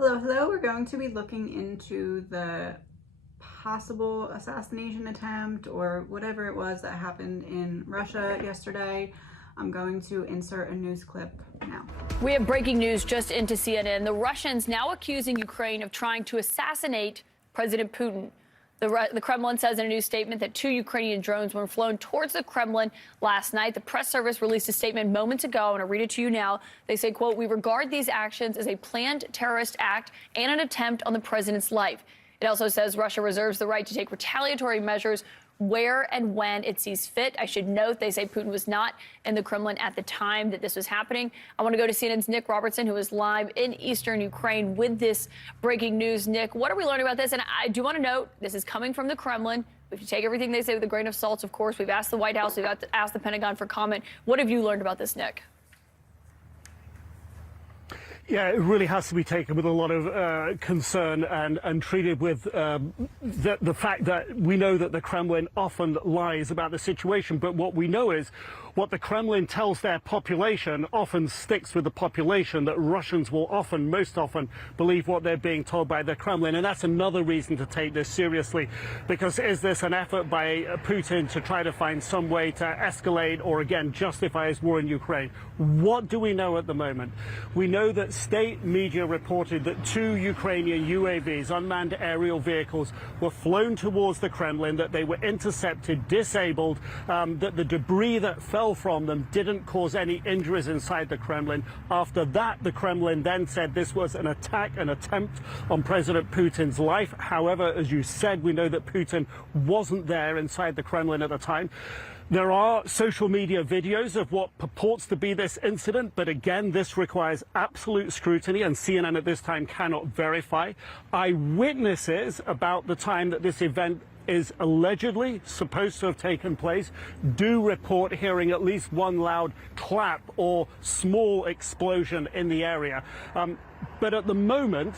Hello. We're going to be looking into the possible assassination attempt or whatever it was that happened in Russia yesterday. I'm going to insert a news clip now. We have breaking news just into CNN. The Russians now accusing Ukraine of trying to assassinate President Putin. The Kremlin says in a new statement that 2 Ukrainian drones were flown towards the Kremlin last night. The press service released a statement moments ago. I'm going to read it to you now. They say, quote, "We regard these actions as a planned terrorist act and an attempt on the president's life." It also says Russia reserves the right to take retaliatory measures where and when it sees fit. I should note they say Putin was not in the Kremlin at the time that this was happening. I want to go to CNN's Nick Robertson, who is live in eastern Ukraine with this breaking news. Nick, what are we learning about this? And I do want to note this is coming from the Kremlin. If you take everything they say with a grain of salt, of course, we've asked the White House, we've asked the Pentagon for comment. What have you learned about this, Nick? Yeah, it really has to be taken with a lot of concern and treated with the fact that we know that the Kremlin often lies about the situation. But what we know is what the Kremlin tells their population often sticks with the population, that Russians will often, most often, believe what they're being told by the Kremlin. And that's another reason to take this seriously, because is this an effort by Putin to try to find some way to escalate or, again, justify his war in Ukraine? What do we know at the moment? We know that state media reported that 2 Ukrainian UAVs, unmanned aerial vehicles, were flown towards the Kremlin, that they were intercepted, disabled, that the debris that fell from them didn't cause any injuries inside the Kremlin. After that, the Kremlin then said this was an attack, an attempt on President Putin's life. However, as you said, we know that Putin wasn't there inside the Kremlin at the time. There are social media videos of what purports to be this incident, but again, this requires absolute scrutiny, and CNN at this time cannot verify. Eyewitnesses about the time that this event is allegedly supposed to have taken place do report hearing at least one loud clap or small explosion in the area. But at the moment,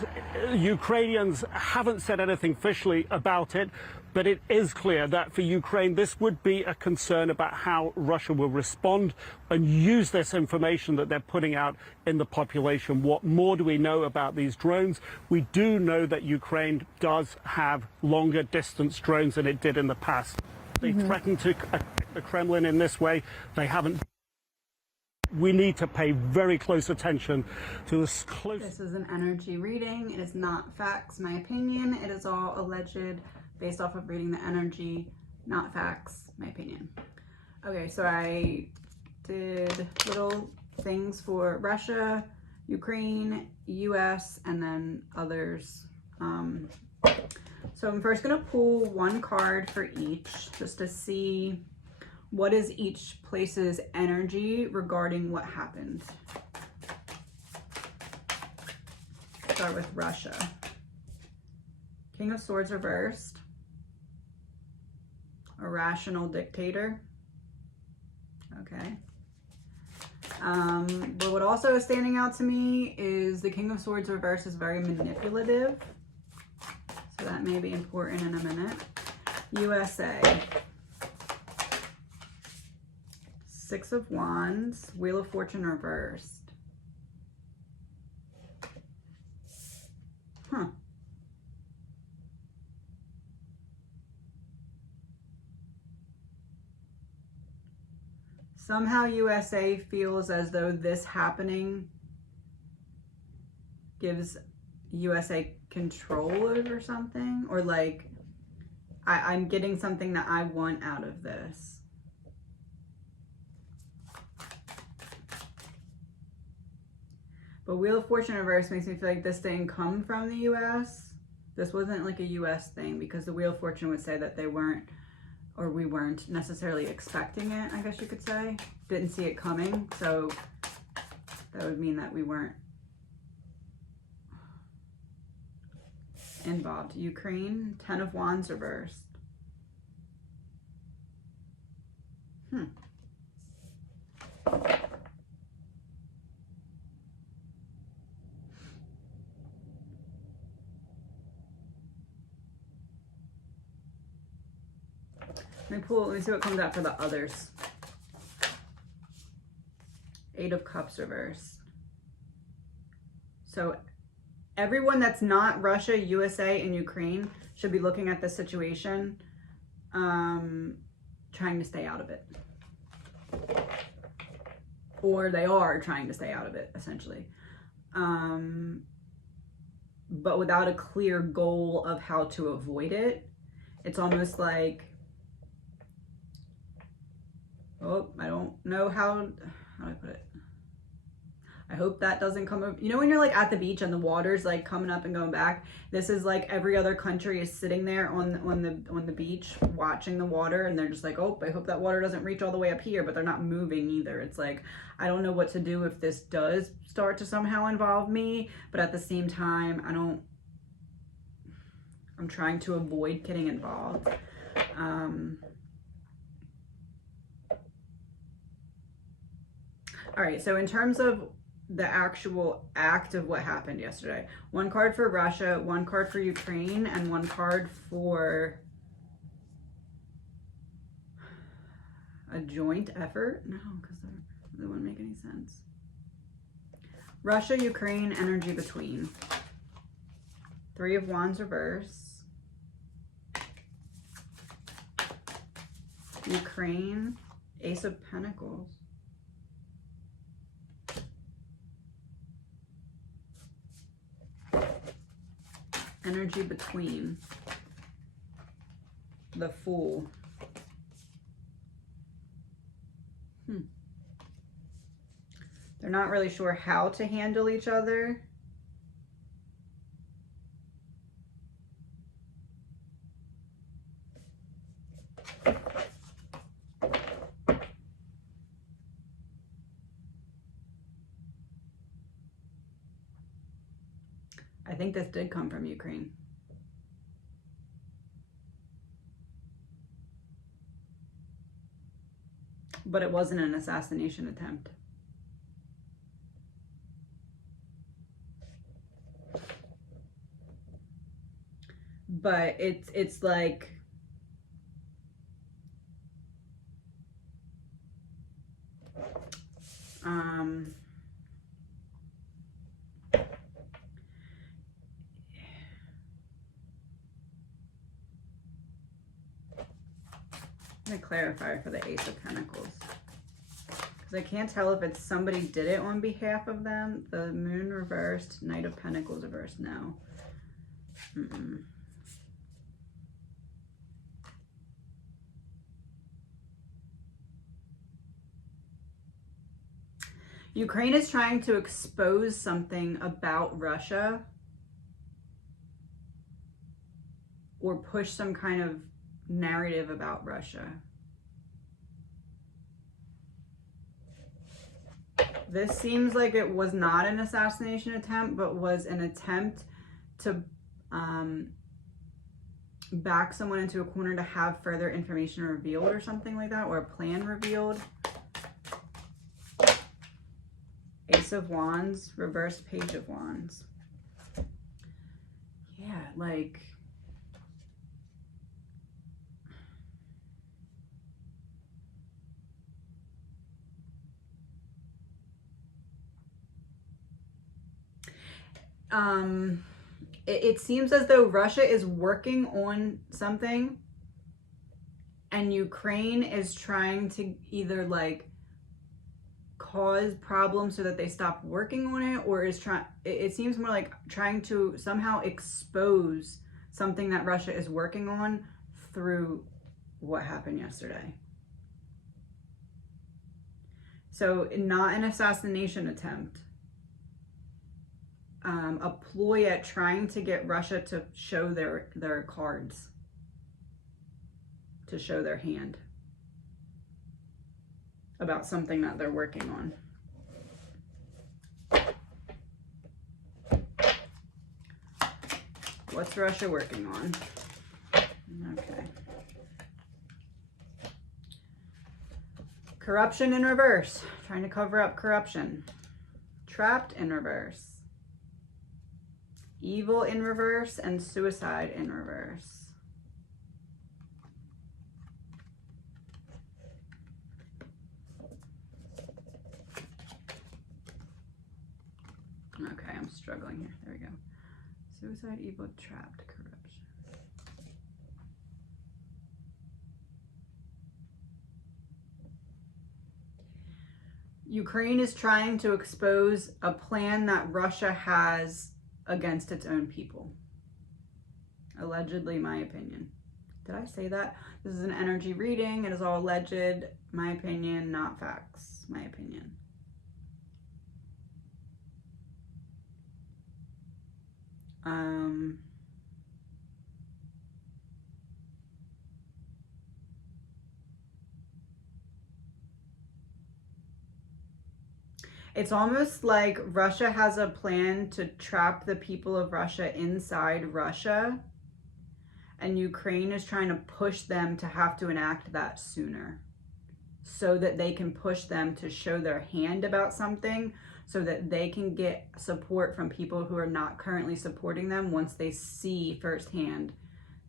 Ukrainians haven't said anything officially about it. But it is clear that for Ukraine, this would be a concern about how Russia will respond and use this information that they're putting out in the population. What more do we know about these drones? We do know that Ukraine does have longer distance drones than it did in the past. They threatened to attack the Kremlin in this way. They haven't. We need to pay very close attention to this close. This is an energy reading. It is not facts, my opinion. It is all alleged based off of reading the energy, not facts, my opinion. Okay, so I did little things for Russia, Ukraine, US, and then others. So I'm first gonna pull one card for each, just to see what is each place's energy regarding what happened. Start with Russia. King of Swords reversed. Irrational dictator. Okay. But what also is standing out to me is the King of Swords reverse is very manipulative. So that may be important in a minute. USA. 6 of Wands. Wheel of Fortune reversed. Huh. Somehow USA feels as though this happening gives USA control over something, or like I'm getting something that I want out of this. But Wheel of Fortune reverse makes me feel like this didn't come from the US. This wasn't like a US thing, because the Wheel of Fortune would say that they weren't, or we weren't necessarily expecting it, I guess you could say. Didn't see it coming, so that would mean that we weren't involved. Ukraine, 10 of Wands reversed. Let me see what comes out for the others. 8 of Cups reversed. So everyone that's not Russia, USA, and Ukraine should be looking at this situation, trying to stay out of it. Or they are trying to stay out of it, essentially. But without a clear goal of how to avoid it. It's almost like, oh, I don't know how do I put it? I hope that doesn't come up. You know when you're like at the beach and the water's like coming up and going back? This is like every other country is sitting there on the beach watching the water, and they're just like, oh, I hope that water doesn't reach all the way up here, but they're not moving either. It's like, I don't know what to do if this does start to somehow involve me, but at the same time, I'm trying to avoid getting involved. All right, so in terms of the actual act of what happened yesterday, one card for Russia, one card for Ukraine, and one card for a joint effort. No, because they wouldn't make any sense. Russia, Ukraine, energy between. Three of Wands reverse. Ukraine, Ace of Pentacles. Energy between. The Fool. They're not really sure how to handle each other. I think this did come from Ukraine. But it wasn't an assassination attempt. But it's like I'm gonna clarify for the Ace of Pentacles, because I can't tell if it's somebody did it on behalf of them. The Moon reversed, Knight of Pentacles reversed. No. Ukraine is trying to expose something about Russia or push some kind of narrative about Russia. This seems like it was not an assassination attempt, but was an attempt to back someone into a corner to have further information revealed or something like that, or a plan revealed. Ace of Wands, reverse Page of Wands. Yeah, like... it seems as though Russia is working on something and Ukraine is trying to either like cause problems so that they stop working on it, or is trying, it seems more like trying to somehow expose something that Russia is working on through what happened yesterday. So not an assassination attempt. A ploy at trying to get Russia to show their cards, to show their hand about something that they're working on. What's Russia working on? Okay. Corruption in reverse, trying to cover up corruption. Trapped in reverse. Evil in reverse and suicide in reverse. Okay, I'm struggling here. There we go. Suicide, evil, trapped, corruption. Ukraine is trying to expose a plan that Russia has against its own people. Allegedly, my opinion. Did I say that? This is an energy reading. It is all alleged. My opinion, not facts. My opinion. It's almost like Russia has a plan to trap the people of Russia inside Russia, and Ukraine is trying to push them to have to enact that sooner so that they can push them to show their hand about something, so that they can get support from people who are not currently supporting them once they see firsthand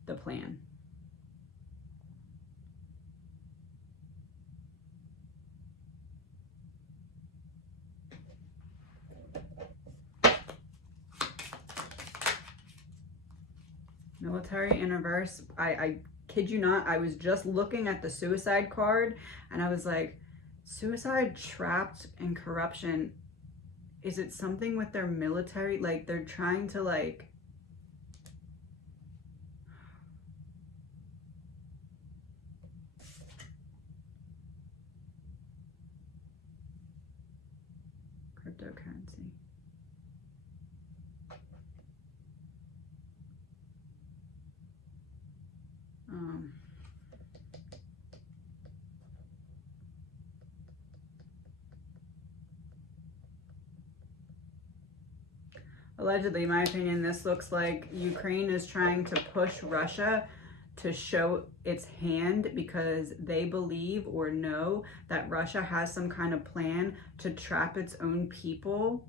the plan. Military in reverse. I kid you not, I was just looking at the suicide card and I was like, suicide, trapped, and corruption. Is it something with their military? Like they're trying to like... Cryptocurrency. Allegedly, in my opinion, this looks like Ukraine is trying to push Russia to show its hand because they believe or know that Russia has some kind of plan to trap its own people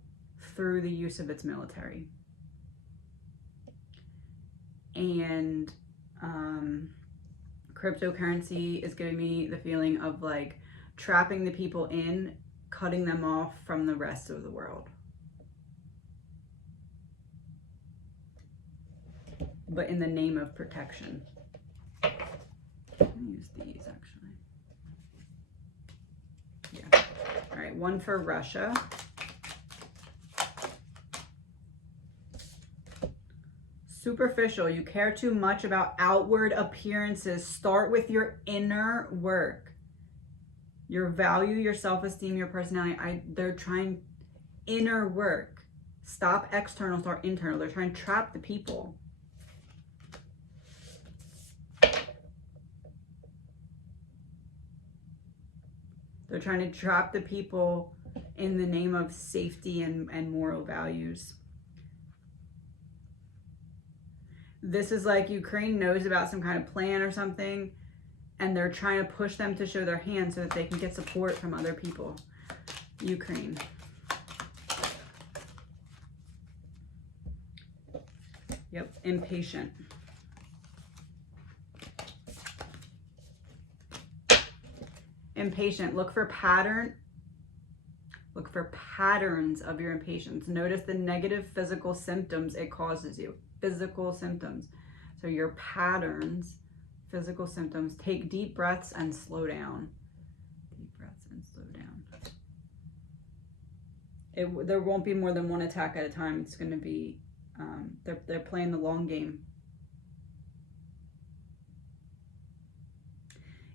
through the use of its military. And cryptocurrency is giving me the feeling of like trapping the people in, cutting them off from the rest of the world. But in the name of protection. Let me use these actually. Yeah. All right, one for Russia. Superficial. You care too much about outward appearances. Start with your inner work. Your value, your self-esteem, your personality. They're trying inner work. Stop external, start internal. They're trying to trap the people. They're trying to trap the people in the name of safety and moral values. This is like Ukraine knows about some kind of plan or something, and they're trying to push them to show their hand so that they can get support from other people. Ukraine. Yep, impatient. Impatient. Look for patterns of your impatience. Notice the negative physical symptoms it causes you. Physical symptoms. So your patterns, physical symptoms. Take deep breaths and slow down. Deep breaths and slow down. There won't be more than one attack at a time. It's going to be, they're playing the long game.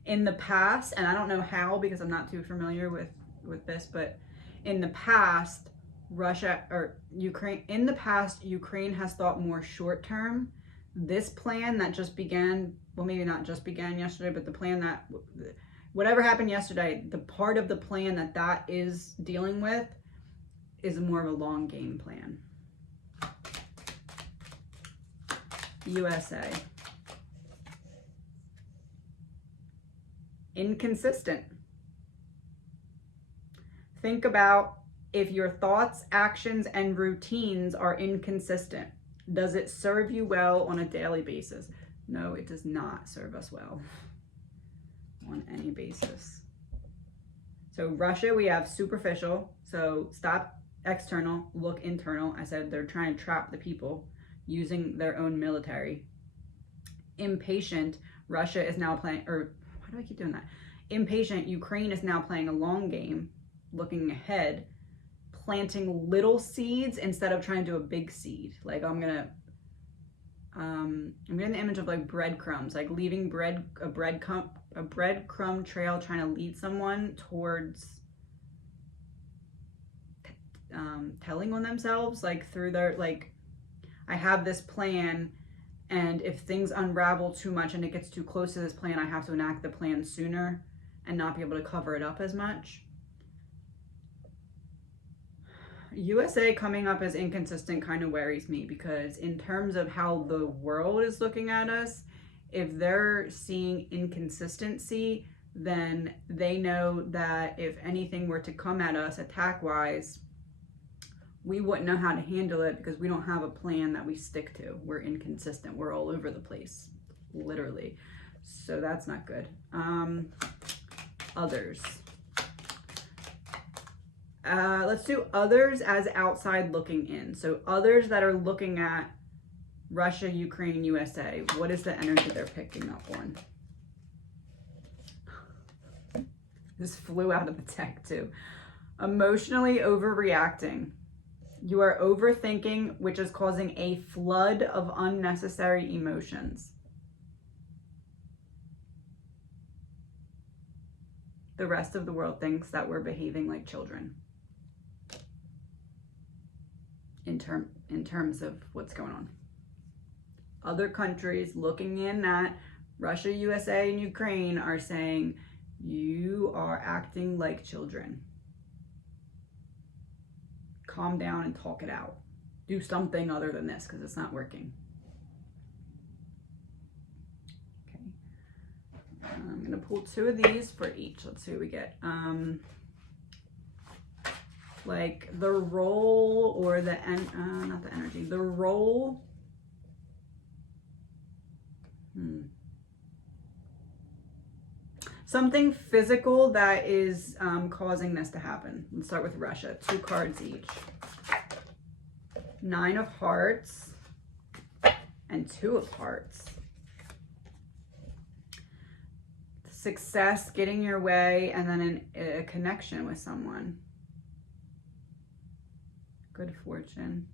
In the past, and I don't know how because I'm not too familiar with this, but in the past, Ukraine has thought more short term. This plan that just began, well, maybe not just began yesterday, but the plan that, whatever happened yesterday, the part of the plan that is dealing with is more of a long game plan. USA. Inconsistent. Think about if your thoughts, actions, and routines are inconsistent. Does it serve you well on a daily basis? No, it does not serve us well on any basis. So Russia, we have superficial. So stop external, look internal. I said they're trying to trap the people. using their own military. Impatient, Russia is now playing, or why do I keep doing that? Impatient, Ukraine is now playing a long game, looking ahead, planting little seeds instead of trying to do a big seed. Like I'm getting the image of like breadcrumbs, like leaving a breadcrumb trail, trying to lead someone towards telling on themselves, like through their, like, I have this plan, and if things unravel too much and it gets too close to this plan, I have to enact the plan sooner and not be able to cover it up as much. USA coming up as inconsistent kind of worries me, because in terms of how the world is looking at us, if they're seeing inconsistency, then they know that if anything were to come at us attack-wise, we wouldn't know how to handle it because we don't have a plan that we stick to. We're inconsistent. We're all over the place, literally. So that's not good. Others. Let's do others as outside looking in. So others that are looking at Russia, Ukraine, USA. What is the energy they're picking up on? This flew out of the deck too. Emotionally overreacting. You are overthinking, which is causing a flood of unnecessary emotions. The rest of the world thinks that we're behaving like children in terms of what's going on. Other countries looking in at Russia, USA, and Ukraine are saying, you are acting like children. Calm down and talk it out. Do something other than this because it's not working. Okay. I'm going to pull 2 of these for each. Let's see what we get. Like the role or the, not the energy, the role. Something physical that is causing this to happen. Let's start with Russia. 2 cards each. 9 of Hearts and 2 of Hearts. Success, getting your way, and then a connection with someone. Good fortune.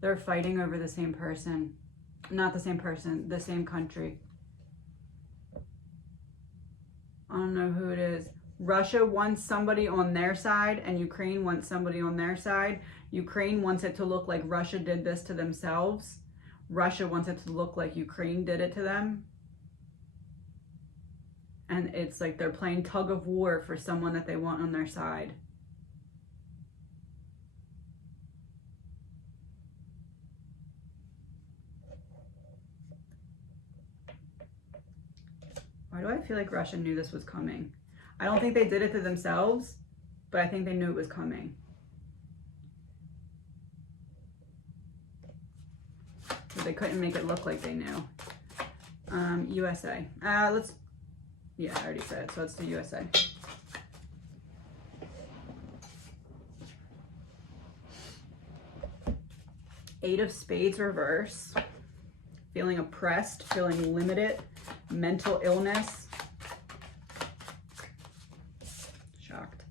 They're fighting over the same person. Not the same person, the same country. I don't know who it is. Russia wants somebody on their side and Ukraine wants somebody on their side. Ukraine wants it to look like Russia did this to themselves. Russia wants it to look like Ukraine did it to them. And it's like they're playing tug of war for someone that they want on their side. Why do I feel like Russia knew this was coming? I don't think they did it to themselves, but I think they knew it was coming. But they couldn't make it look like they knew. USA. Yeah, I already said it, so let's do USA. Eight of Spades reverse. Feeling oppressed, feeling limited, mental illness. Shocked.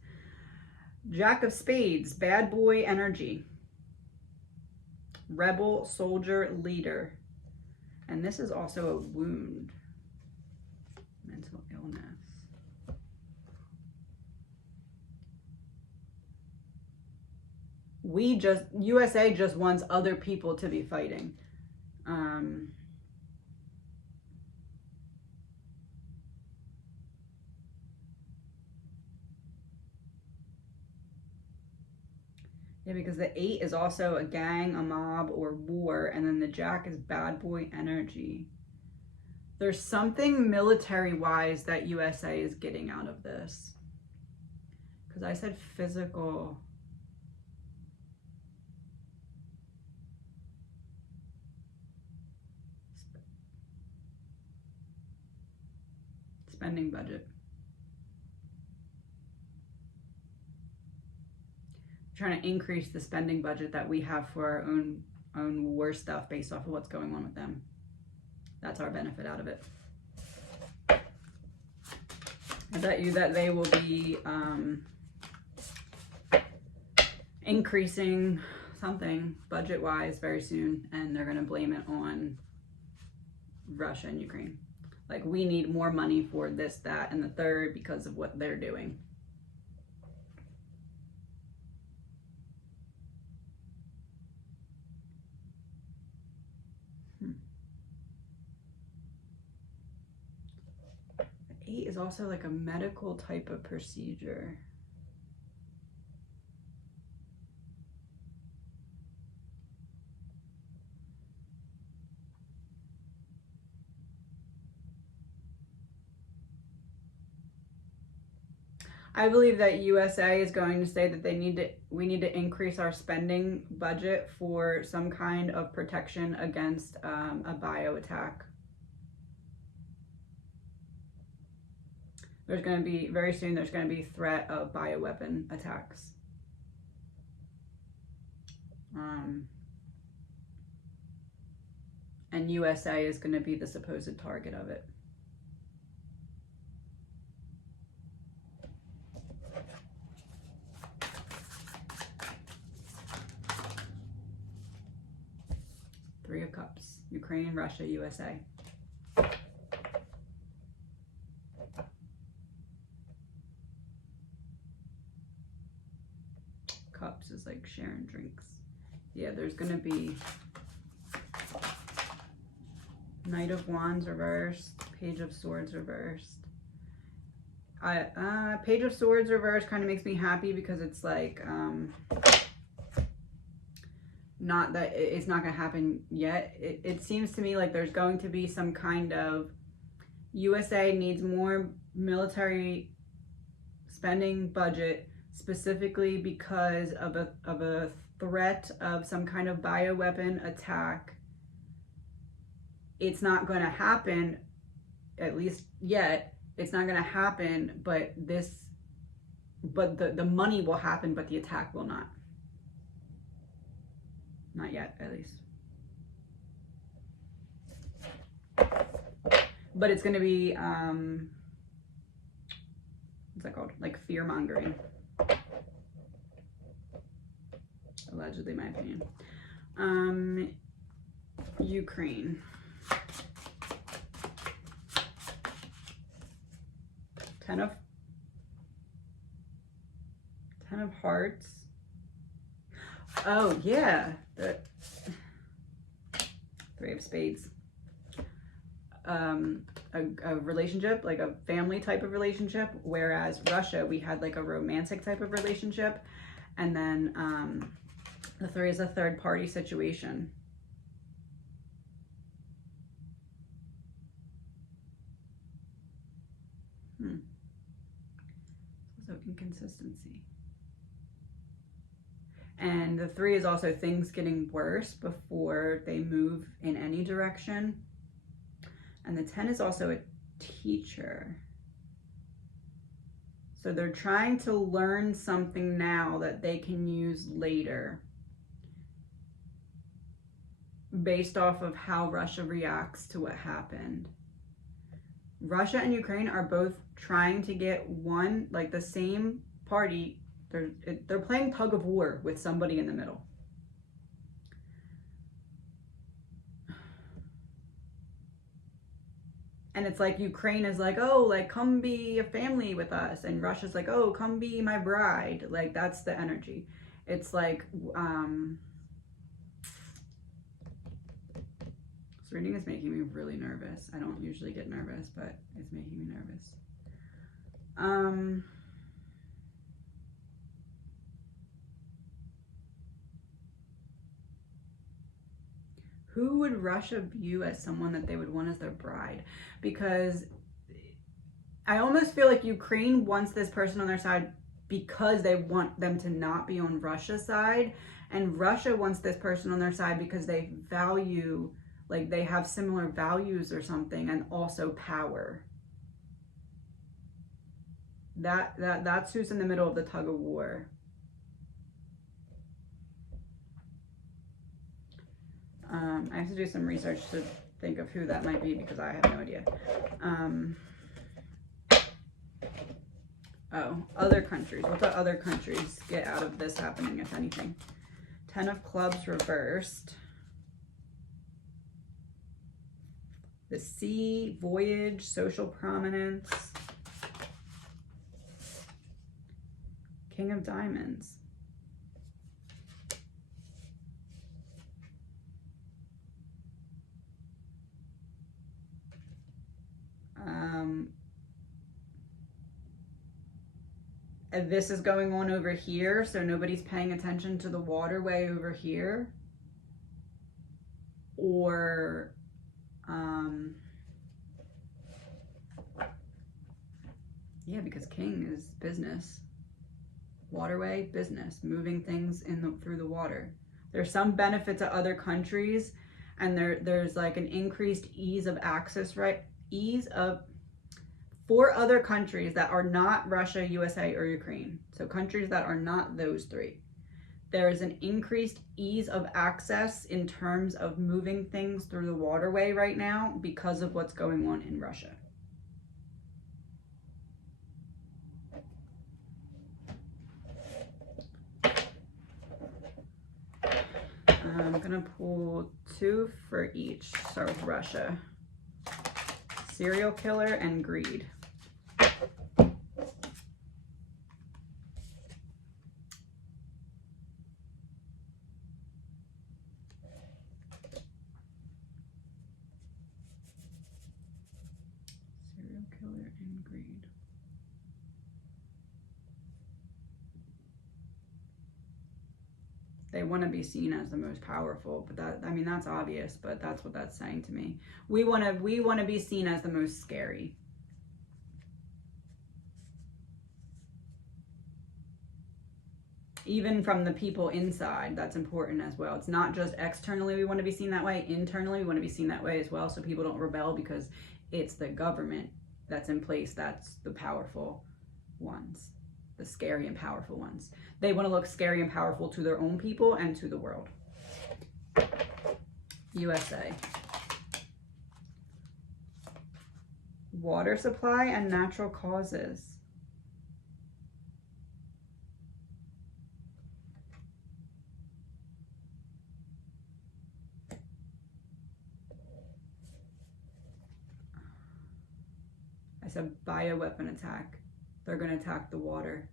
Jack of Spades, bad boy energy. Rebel, soldier, leader. And this is also a wound. Mental illness. USA just wants other people to be fighting. Yeah, because the 8 is also a gang, a mob, or war, and then the Jack is bad boy energy. There's something military-wise that USA is getting out of this. Because I said physical. spending budget. Trying to increase the spending budget that we have for our own war stuff based off of what's going on with them. That's our benefit out of it. I bet you that they will be increasing something budget-wise very soon, and they're going to blame it on Russia and Ukraine. Like, we need more money for this, that, and the third because of what they're doing. The 8 is also like a medical type of procedure. I believe that USA is going to say that we need to increase our spending budget for some kind of protection against a bio attack. There's going to be, very soon, there's going to be threat of bioweapon attacks. And USA is going to be the supposed target of it. Three of Cups. Ukraine, Russia, USA. Cups is like sharing drinks. Yeah, there's gonna be Knight of Wands reversed, Page of Swords reversed. Page of Swords reversed kind of makes me happy because it's like not that it's not going to happen yet. It seems to me like there's going to be some kind of, USA needs more military spending budget specifically because of a threat of some kind of bioweapon attack. It's not going to happen, at least yet. It's not going to happen, but the money will happen, but the attack will not. Not yet, at least. But it's going to be, what's that called? Like fear-mongering. Allegedly, my opinion. Ukraine. Ten of Hearts. Oh, yeah. Three of Spades. A relationship, like a family type of relationship, whereas Russia, we had like a romantic type of relationship, and then the 3 is a third party situation. So inconsistency. And the 3 is also things getting worse before they move in any direction. And the 10 is also a teacher. So they're trying to learn something now that they can use later based off of how Russia reacts to what happened. Russia and Ukraine are both trying to get one, like the same party. They're playing tug of war with somebody in the middle. And it's like Ukraine is like, oh, like, come be a family with us. And Russia's like, oh, come be my bride. Like, that's the energy. It's like, this reading is making me really nervous. I don't usually get nervous, but it's making me nervous. Who would Russia view as someone that they would want as their bride? Because I almost feel like Ukraine wants this person on their side because they want them to not be on Russia's side. And Russia wants this person on their side because they value, like they have similar values or something, and also power. That's who's in the middle of the tug of war. I have to do some research to think of who that might be because I have no idea. Oh, other countries. What do other countries get out of this happening, if anything? 10 of clubs reversed. The sea, voyage, social prominence. King of diamonds. This is going on over here, so nobody's paying attention to the waterway over here. Or, yeah, because king is business. Waterway, business, moving things through the water. There's some benefit to other countries, and there's like an increased ease of access, right? For other countries that are not Russia, USA, or Ukraine. So countries that are not those three. There is an increased ease of access in terms of moving things through the waterway right now because of what's going on in Russia. I'm gonna pull 2 for each. Start with Russia. Serial killer and greed. Serial killer and greed. They want to be seen as the most powerful, but that, I mean, that's obvious, but that's what that's saying to me. We want to be seen as the most scary. Even from the people inside, that's important as well. It's not just externally we want to be seen that way, internally we want to be seen that way as well, so people don't rebel because it's the government that's in place that's the powerful ones. The scary and powerful ones. They want to look scary and powerful to their own people and to the world. USA. Water supply and natural causes. I said bioweapon attack. They're going to attack the water.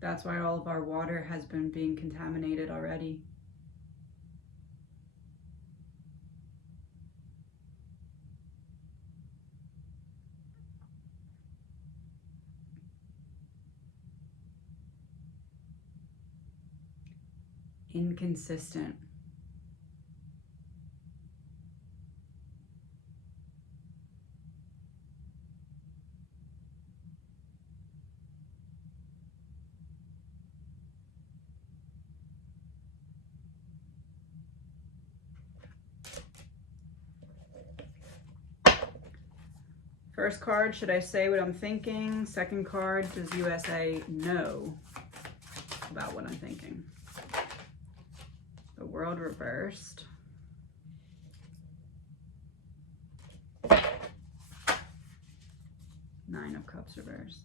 That's why all of our water has been being contaminated already. Inconsistent. First card, should I say what I'm thinking? Second card, does USA know about what I'm thinking? The world reversed. Nine of Cups reversed.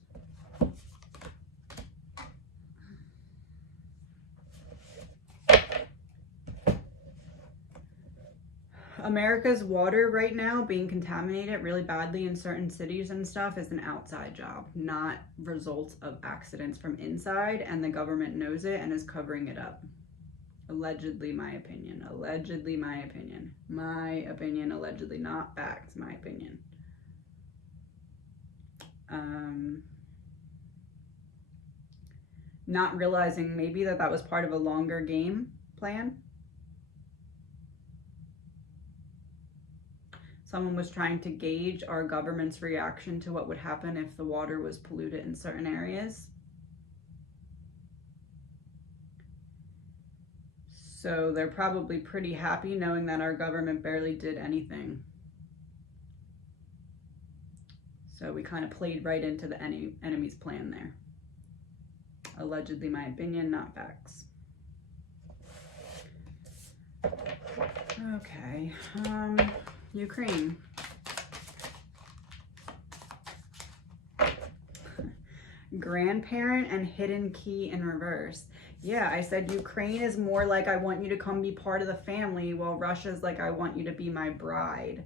America's water right now being contaminated really badly in certain cities and stuff is an outside job, not results of accidents from inside, and the government knows it and is covering it up. Allegedly, my opinion. Allegedly, my opinion. My opinion, allegedly, not facts, my opinion. Not realizing maybe that was part of a longer game plan. Someone was trying to gauge our government's reaction to what would happen if the water was polluted in certain areas. So they're probably pretty happy knowing that our government barely did anything. So we kind of played right into the enemy's plan there. Allegedly, my opinion, not facts. Okay, Ukraine. Grandparent and hidden key in reverse. Yeah, I said Ukraine is more like I want you to come be part of the family, while Russia's like I want you to be my bride.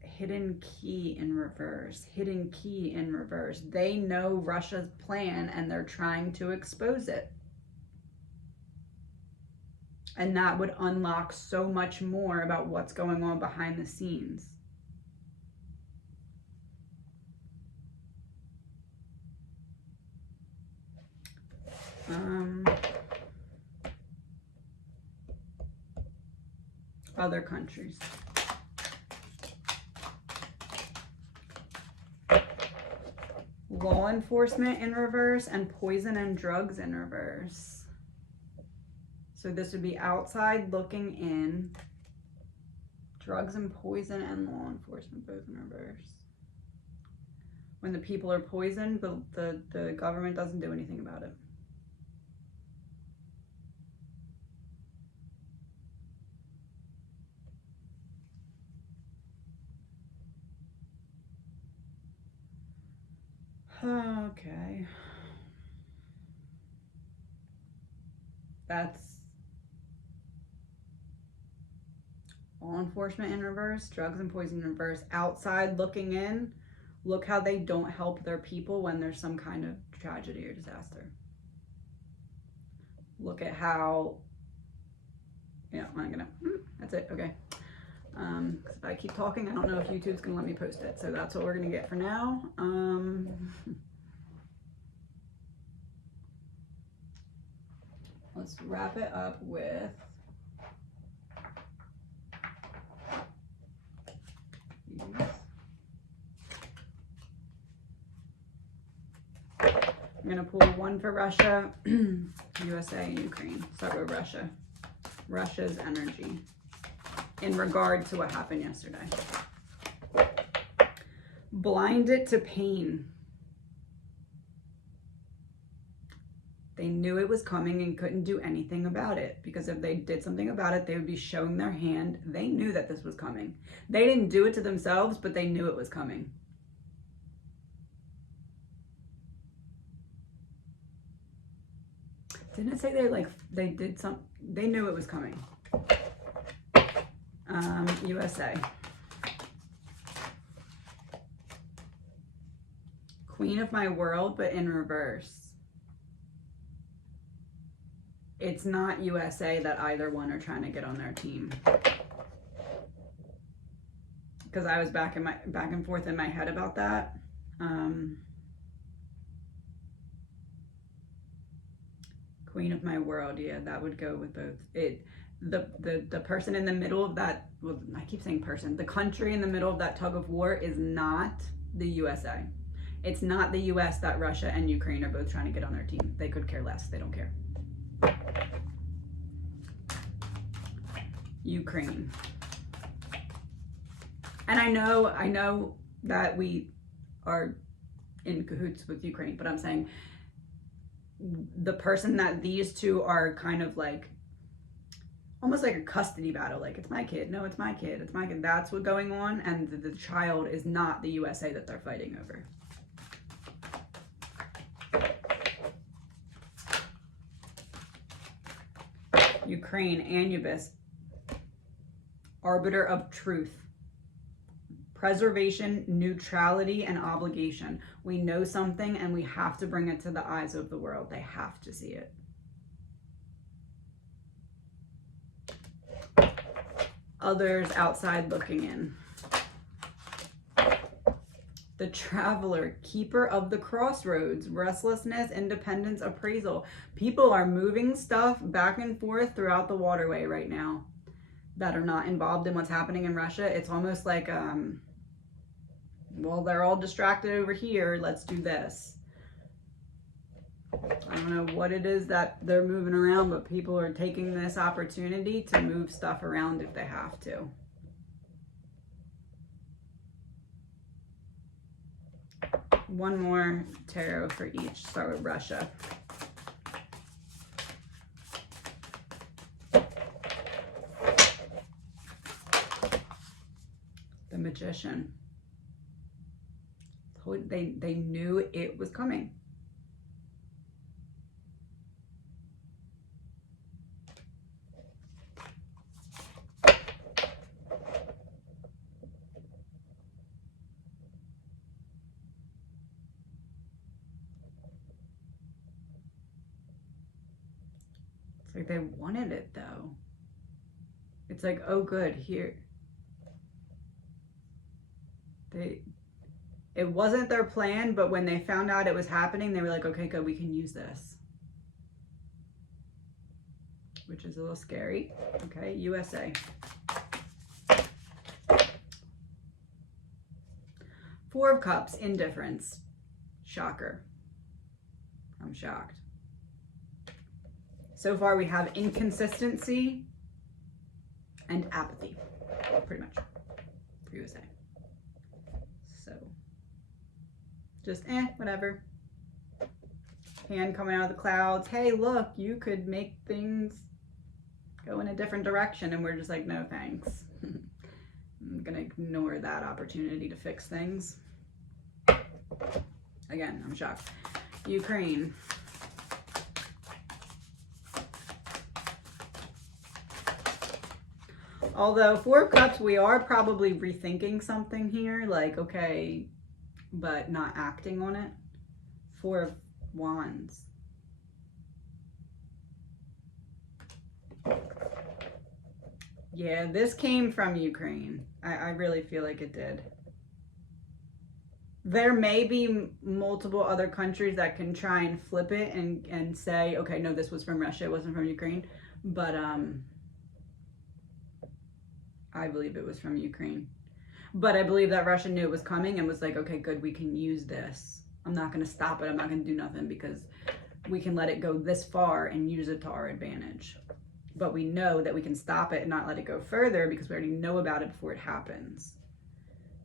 Hidden key in reverse. Hidden key in reverse. They know Russia's plan and they're trying to expose it. And that would unlock so much more about what's going on behind the scenes. Other countries. Law enforcement in reverse and poison and drugs in reverse. So this would be outside looking in. Drugs and poison and law enforcement both in reverse. When the people are poisoned, the government doesn't do anything about it. Okay. That's law enforcement in reverse, drugs and poison in reverse, outside looking in. Look how they don't help their people when there's some kind of tragedy or disaster. Look at how, yeah, that's it, okay. 'Cause if I keep talking, I don't know if YouTube's gonna let me post it. So that's what we're gonna get for now. Let's wrap it up with these. I'm gonna pull one for Russia, USA, and Ukraine. Start with Russia. Russia's energy in regard to what happened yesterday. Blinded to pain. They knew it was coming and couldn't do anything about it, because if they did something about it, they would be showing their hand. They knew that this was coming. They didn't do it to themselves, but they knew it was coming. Didn't it say they did something? They knew it was coming. USA. Queen of my world, but in reverse. It's not USA that either one are trying to get on their team. Because I was back and forth in my head about that. Queen of my world, yeah, that would go with both. The person in the middle of that, well, I keep saying person, the country in the middle of that tug of war is not the USA. It's not the US that Russia and Ukraine are both trying to get on their team. They could care less. They don't care. Ukraine. And I know that we are in cahoots with Ukraine, but I'm saying the person that these two are kind of like, almost like a custody battle, like it's my kid, no, it's my kid, it's my kid. That's what's going on, and the child is not the USA that they're fighting over. Ukraine, Anubis, arbiter of truth. Preservation, neutrality, and obligation. We know something and we have to bring it to the eyes of the world. They have to see it. Others outside looking in. The traveler, keeper of the crossroads, restlessness, independence, appraisal. People are moving stuff back and forth throughout the waterway right now that are not involved in what's happening in Russia. It's almost like, well, they're all distracted over here. Let's do this. I don't know what it is that they're moving around, but people are taking this opportunity to move stuff around if they have to. One more tarot for each. Start with Russia. The Magician. They knew it was coming. It's like they wanted it though. It's like, oh good, here. It wasn't their plan, but when they found out it was happening, they were like, okay, good, we can use this. Which is a little scary. Okay, USA. Four of Cups, indifference. Shocker. I'm shocked. So far we have inconsistency and apathy, pretty much, for USA. So, just whatever. Hand coming out of the clouds. Hey, look, you could make things go in a different direction. And we're just like, no, thanks. I'm gonna ignore that opportunity to fix things. Again, I'm shocked. Ukraine. Although Four of Cups, we are probably rethinking something here. Like, okay, but not acting on it. Four of Wands. Yeah, this came from Ukraine. I really feel like it did. There may be multiple other countries that can try and flip it and say, okay, no, this was from Russia, it wasn't from Ukraine. But I believe it was from Ukraine. But I believe that Russia knew it was coming and was like, okay, good, we can use this. I'm not going to stop it. I'm not going to do nothing because we can let it go this far and use it to our advantage. But we know that we can stop it and not let it go further because we already know about it before it happens.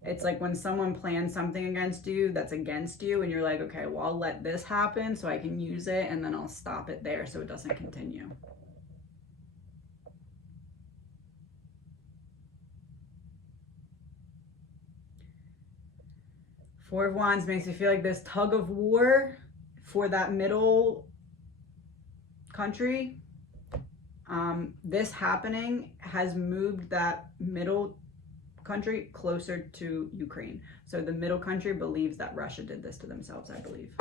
It's like when someone plans something against you that's against you and you're like, okay, well, I'll let this happen so I can use it and then I'll stop it there so it doesn't continue. Four of Wands makes me feel like this tug of war for that middle country. This happening has moved that middle country closer to Ukraine. So the middle country believes that Russia did this to themselves, I believe.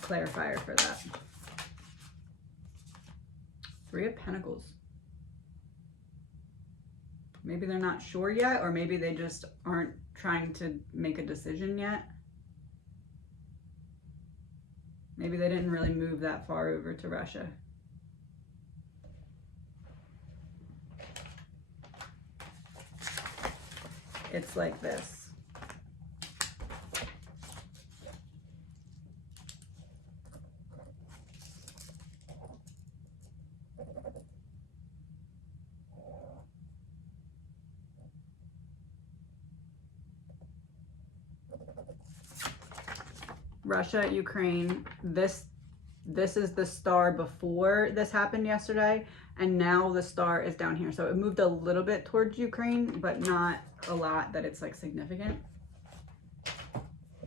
Clarifier for that. Three of Pentacles. Maybe they're not sure yet, or maybe they just aren't trying to make a decision yet. Maybe they didn't really move that far over to Russia. It's like this. Russia, Ukraine, this is the star before this happened yesterday, and now the star is down here. So it moved a little bit towards Ukraine, but not a lot that it's like significant.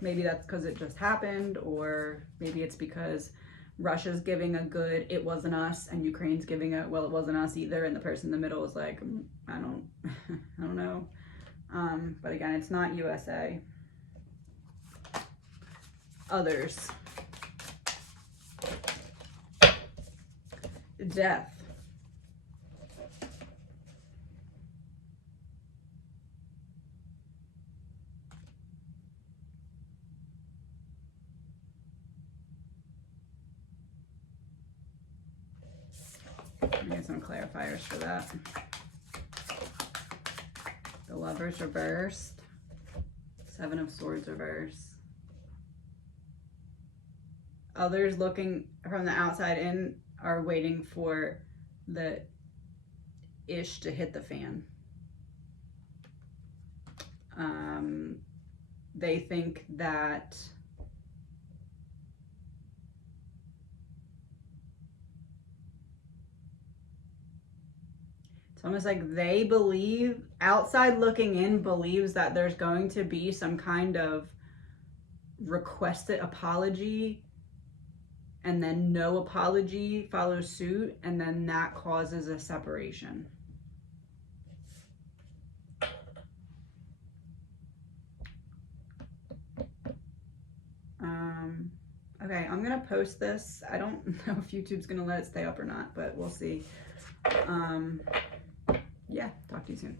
Maybe that's because it just happened, or maybe it's because Russia's giving a good, it wasn't us, and Ukraine's giving a, well, it wasn't us either, and the person in the middle is like, I don't know. But again, it's not USA. Others. Death. Let me get some clarifiers for that. The Lovers reversed. Seven of Swords reversed. others looking from the outside in are waiting for the ish to hit the fan. They think that it's almost like they believe, outside looking in believes that there's going to be some kind of requested apology, and then no apology follows suit, and then that causes a separation. Okay, I'm gonna post this. I don't know if YouTube's gonna let it stay up or not, but we'll see. Yeah, talk to you soon.